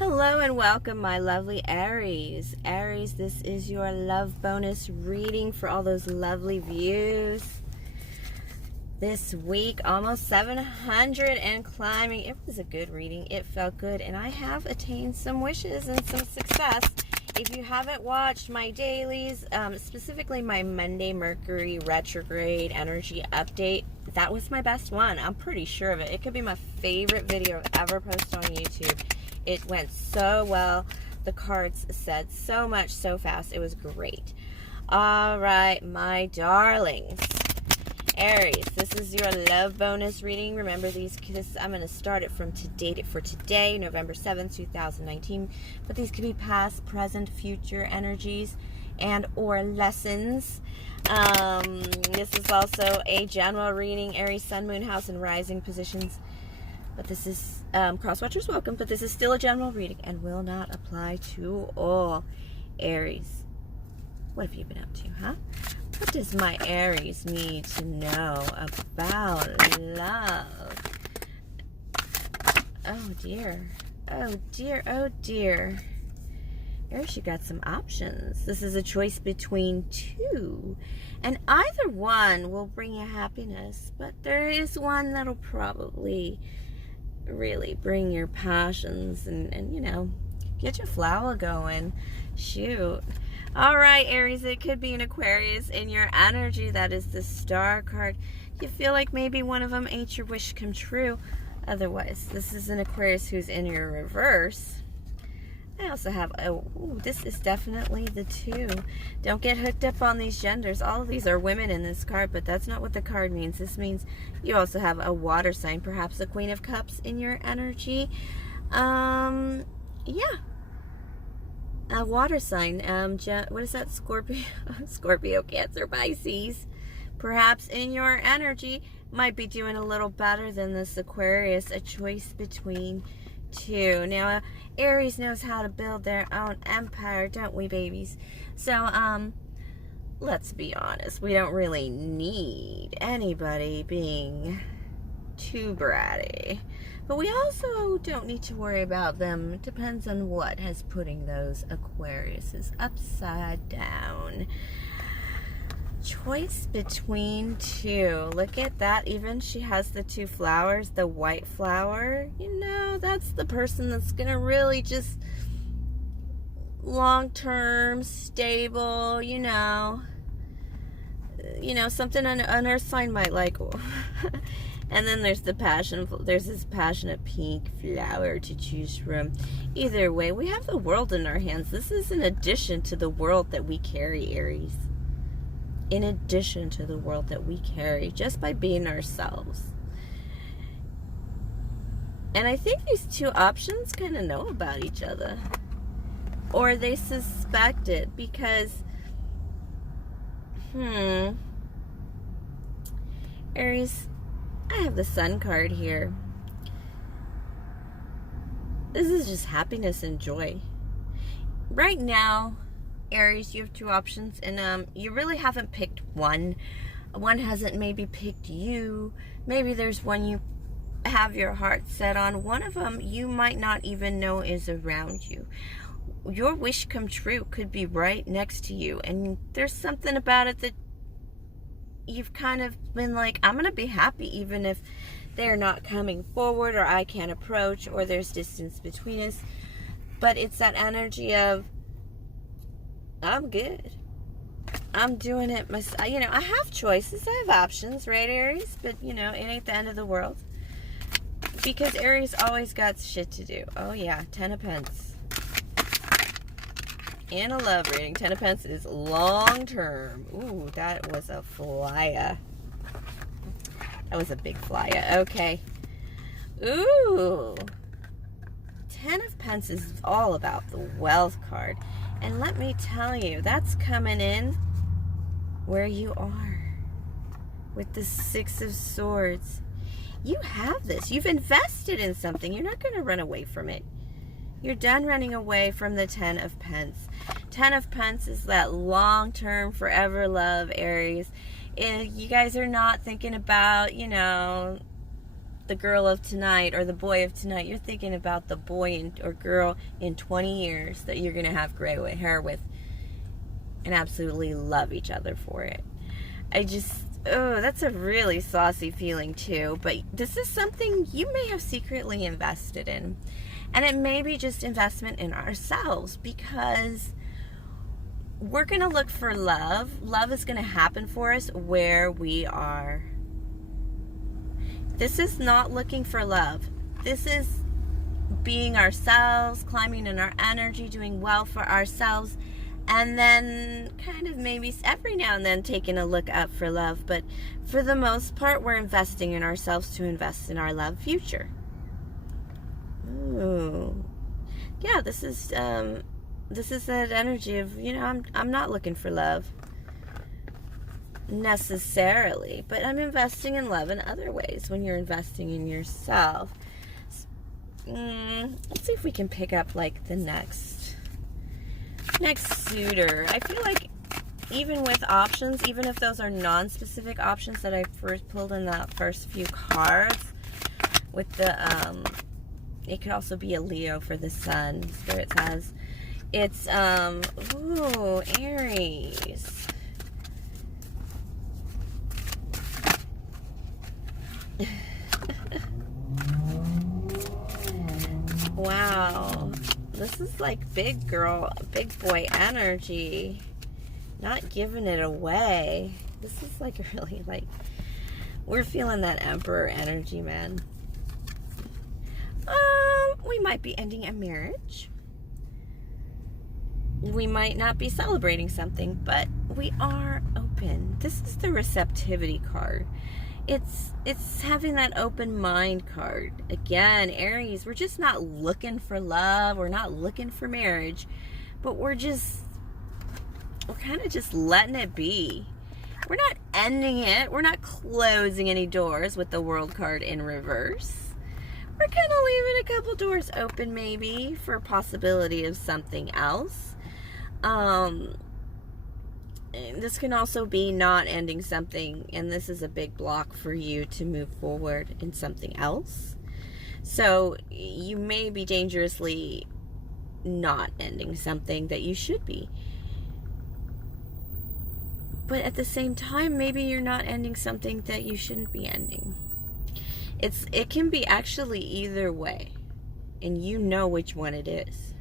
Hello and welcome, my lovely Aries. Aries, this is your love bonus reading for all those lovely views. This week, almost 700 and climbing. It was a good reading. It felt good, and I have attained some wishes and some success. If you haven't watched my dailies, specifically my Monday Mercury retrograde energy update, that was my best one. I'm pretty sure of it. It could be my favorite video I've ever posted on YouTube. It went so well. The cards said so much so fast. It was great. All right, my darlings. Aries, this is your love bonus reading. Remember I'm going to start it from today, November 7th, 2019. But these could be past, present, future energies and or lessons. This is also a general reading. Aries, sun, moon, house, and rising positions. But this is, cross-watchers welcome, but this is still a general reading and will not apply to all. Aries, what have you been up to, huh? What does my Aries need to know about love? Oh dear, oh dear, oh dear. Aries, you got some options. This is a choice between two, and either one will bring you happiness, but there is one that'll probably really bring your passions and you know, get your flower going. Shoot. All right, Aries, it could be an Aquarius in your energy. That is the Star card. You feel like maybe one of them ain't your wish come true. Otherwise, this is an Aquarius who's in your reverse. I also have, this is definitely the two. Don't get hooked up on these genders. All of these are women in this card, but that's not what the card means. This means you also have a water sign, perhaps a Queen of Cups in your energy. Yeah. A water sign. What is that? Scorpio, Scorpio, Cancer, Pisces. Perhaps in your energy might be doing a little better than this Aquarius. A choice between two. Now, Aries knows how to build their own empire, don't we, babies? So, let's be honest. We don't really need anybody being too bratty. But we also don't need to worry about them. It depends on what has putting those Aquariuses upside down. Choice between two. Look at that. Even she has the two flowers, the white flower. You know, that's the person that's gonna really just long-term, stable, you know, something an earth sign might like. And then there's there's this passionate pink flower to choose from. Either way, we have the world in our hands. This is in addition to the world that we carry, Aries. In addition to the world that we carry, just by being ourselves. And I think these two options kind of know about each other. Or they suspect it because, Aries, I have the Sun card here. This is just happiness and joy. Right now, Aries, you have two options, and you really haven't picked one. One hasn't maybe picked you. Maybe there's one you have your heart set on. One of them you might not even know is around you. Your wish come true could be right next to you, and there's something about it that you've kind of been like, I'm gonna be happy even if they're not coming forward, or I can't approach, or there's distance between us. But it's that energy of, I'm good. I'm doing it myself. You know, I have choices. I have options, right, Aries? But, you know, it ain't the end of the world. Because Aries always got shit to do. Oh, yeah. 10 of Pence. In a love reading, 10 of Pence is long term. Ooh, that was a flyer. That was a big flyer. Okay. Ooh. 10 of Pence is all about the wealth card. And let me tell you, that's coming in where you are with the 6 of Swords. You have this. You've invested in something. You're not going to run away from it. You're done running away from the 10 of Pence. 10 of Pence is that long-term, forever love, Aries. You guys are not thinking about, you know, the girl of tonight or the boy of tonight. You're thinking about the boy or girl in 20 years that you're going to have gray hair with and absolutely love each other for it. That's a really saucy feeling too. But this is something you may have secretly invested in. And it may be just investment in ourselves, because we're going to look for love. Love is going to happen for us where we are. This is not looking for love. This is being ourselves, climbing in our energy, doing well for ourselves, and then kind of maybe every now and then taking a look up for love. But for the most part, we're investing in ourselves to invest in our love future. Ooh. Yeah, this is that energy of, I'm not looking for love necessarily, but I'm investing in love in other ways when you're investing in yourself. Let's see if we can pick up like the next suitor. I feel like even with options, even if those are non-specific options that I first pulled in that first few cards, with the it could also be a Leo for the sun. Spirit says it's Aries. Wow, this is like big girl, big boy energy, not giving it away. This is like really like, we're feeling that Emperor energy, man. We might be ending a marriage. We might not be celebrating something, but we are open. This is the receptivity card. It's having that open mind card. Again, Aries, we're just not looking for love. We're not looking for marriage, but we're kind of just letting it be. We're not ending it. We're not closing any doors with the World card in reverse. We're kind of leaving a couple doors open maybe for a possibility of something else. This can also be not ending something, and this is a big block for you to move forward in something else. So you may be dangerously not ending something that you should be. But at the same time, maybe you're not ending something that you shouldn't be ending. It can be actually either way, and you know which one it is.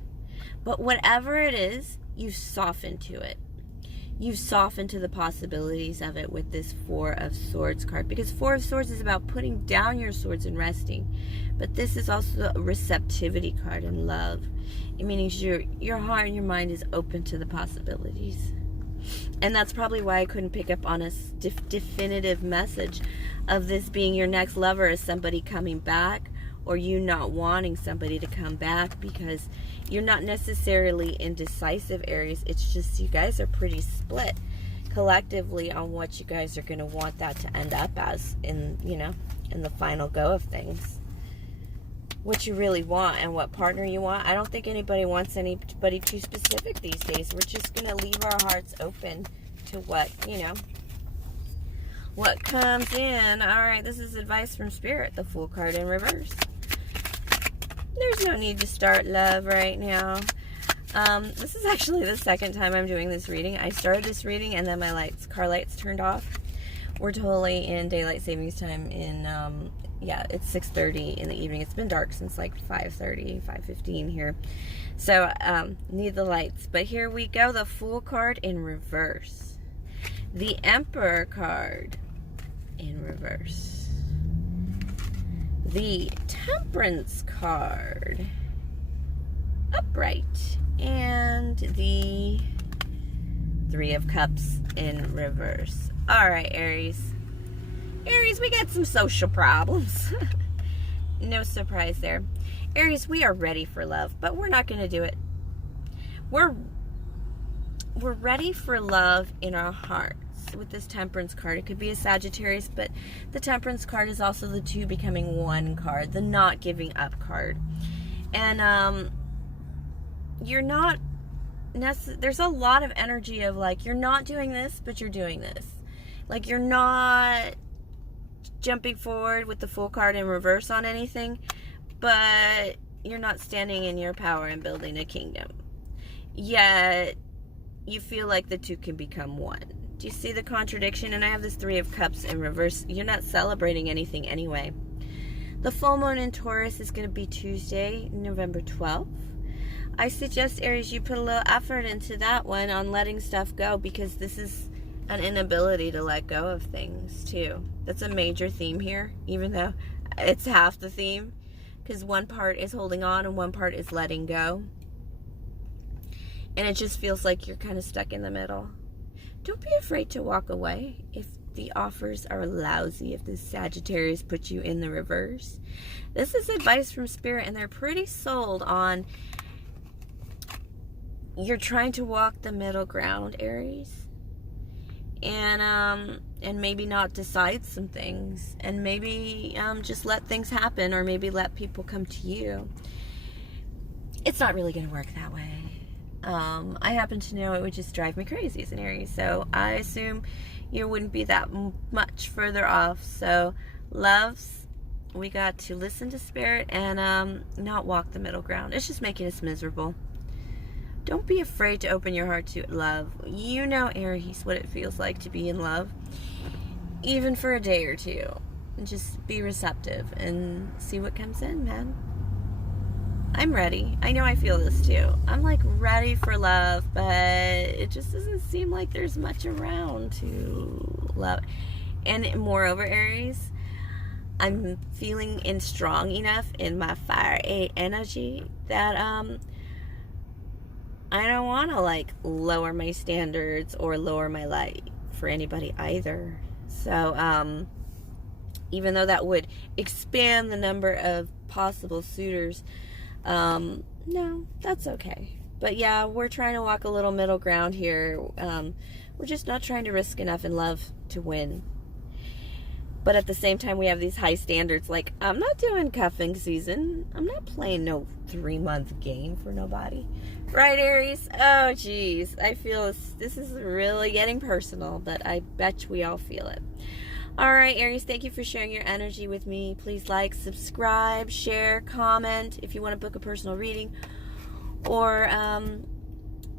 But whatever it is, you soften to it. You soften to the possibilities of it with this Four of Swords card, because Four of Swords is about putting down your swords and resting. But this is also a receptivity card in love. It means your heart and your mind is open to the possibilities. And that's probably why I couldn't pick up on a definitive message of this being your next lover as somebody coming back, or you not wanting somebody to come back, because you're not necessarily indecisive, Aries. It's just you guys are pretty split collectively on what you guys are going to want that to end up as in the final go of things. What you really want and what partner you want. I don't think anybody wants anybody too specific these days. We're just going to leave our hearts open to what comes in. All right, this is advice from Spirit, the Fool card in reverse. There's no need to start love right now. This is actually the second time I'm doing this reading. I started this reading and then my car lights turned off. We're totally in daylight savings time in, it's 6:30 in the evening. It's been dark since like 5:30, 5:15 here. So, need the lights. But here we go, the Fool card in reverse. The Emperor card in reverse. The Temperance card upright. And the Three of Cups in reverse. Alright, Aries. Aries, we got some social problems. No surprise there. Aries, we are ready for love, but we're not going to do it. We're ready for love in our hearts with this Temperance card. It could be a Sagittarius, but the Temperance card is also the two becoming one card, the not giving up card. And you're not there's a lot of energy of like, you're not doing this, but you're doing this. Like, you're not jumping forward with the Fool card in reverse on anything, but you're not standing in your power and building a kingdom. Yet, you feel like the two can become one. Do you see the contradiction? And I have this Three of Cups in reverse. You're not celebrating anything anyway. The full moon in Taurus is going to be Tuesday, November 12th. I suggest, Aries, you put a little effort into that one on letting stuff go, because this is an inability to let go of things, too. That's a major theme here, even though it's half the theme, because one part is holding on and one part is letting go. And it just feels like you're kind of stuck in the middle. Don't be afraid to walk away if the offers are lousy, if the Sagittarius puts you in the reverse. This is advice from Spirit, and they're pretty sold on you're trying to walk the middle ground, Aries. And maybe not decide some things, and maybe just let things happen, or maybe let people come to you. It's not really going to work that way. I happen to know it would just drive me crazy as an Aries, so I assume you wouldn't be that much further off. So, loves, we got to listen to Spirit and not walk the middle ground. It's just making us miserable. Don't be afraid to open your heart to love. You know, Aries, what it feels like to be in love, even for a day or two. And just be receptive and see what comes in, man. I'm ready. I know I feel this too. I'm like ready for love, but it just doesn't seem like there's much around to love. And moreover, Aries, I'm feeling strong enough in my fire 8 energy that I don't want to like lower my standards or lower my light for anybody either. So even though that would expand the number of possible suitors, no, that's okay. But yeah, we're trying to walk a little middle ground here. We're just not trying to risk enough in love to win. But at the same time, we have these high standards. Like, I'm not doing cuffing season. I'm not playing no 3-month game for nobody. Right, Aries? Oh, geez. I feel this is really getting personal, but I bet we all feel it. All right, Aries, thank you for sharing your energy with me. Please like, subscribe, share, comment if you want to book a personal reading, or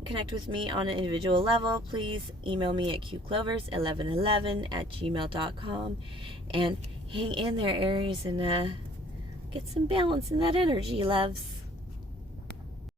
connect with me on an individual level. Please email me at qclovers1111@gmail.com, and hang in there, Aries, and get some balance in that energy, loves.